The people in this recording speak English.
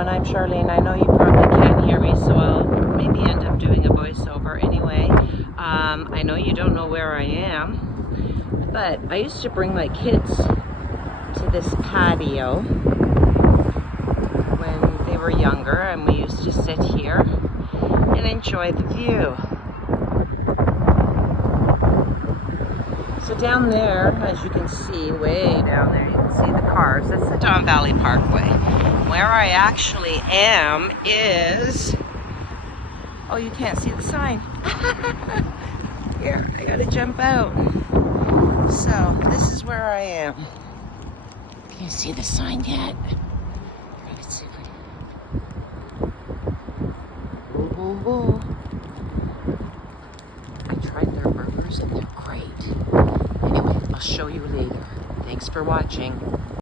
everyone. I'm Charlene. I know you probably can't hear me, so I'll maybe end up doing a voiceover anyway. I know you don't know where I am, but I used to bring my kids to this patio when they were younger, and we used to sit here and enjoy the view. So down there, as you can see, way down there, you can see the cars. That's the Don Valley Parkway. Where I actually am is... Oh, you can't see the sign. Here, I gotta jump out. So, this is where I am. Can you see the sign yet? Let's see if we... Whoa, whoa, whoa. I tried their burgers and they're great. Anyway, I'll show you later. Thanks for watching.